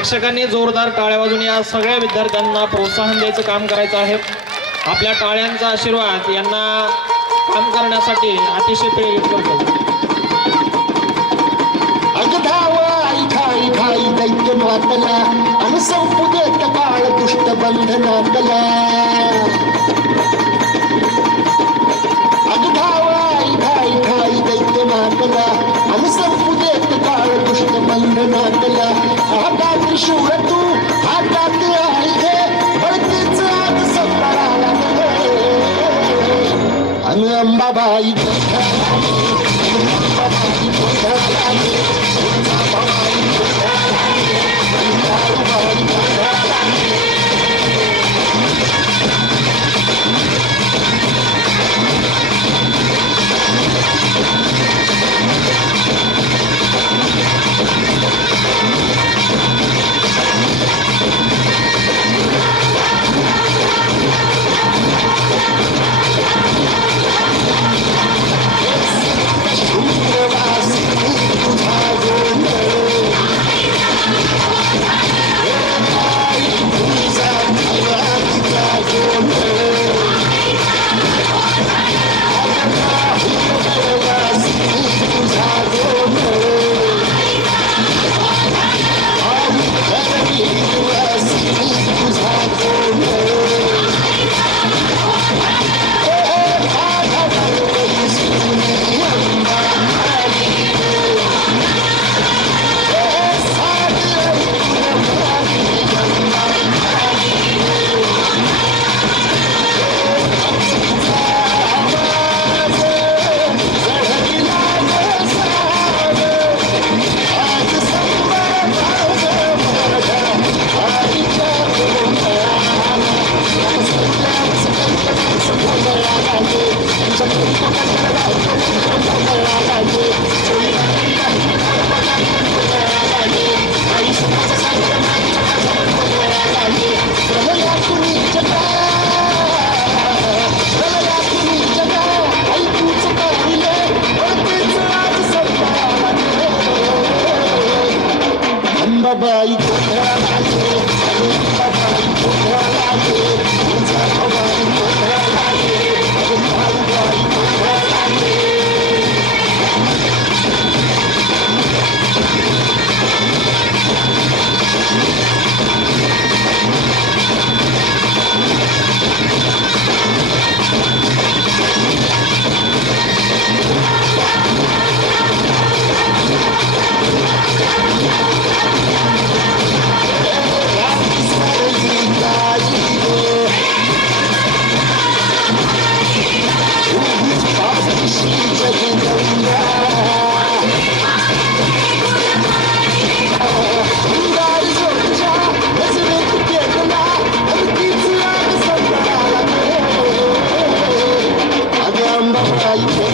प्रेक्षकांनी जोरदार टाळ्या वाजून या सगळ्या विद्यार्थ्यांना प्रोत्साहन द्यायचं काम करायचं आहे. आपल्या टाळ्यांचा आशीर्वाद यांना काम करण्यासाठी अतिशय प्रेरित करतो. ठाई ठाई दैत्य मातला आणि संपू देत काळ दुष्ट बंधनातला. ठाई ठाई दैत्य मातला आणि संपू देत काळ दुष्ट बंधनातला. हातात त्रिशूळ तू हातात आहे बळतीच आज संपळाला आणि अंबाबाई बाई Bye.